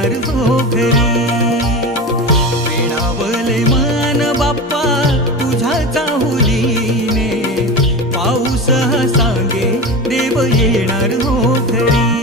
येणार हो घरी। वेणावले मन बाप्पा तुझ्या चाहुलीने, पाऊस हा सांगे देव येणार हो घरी।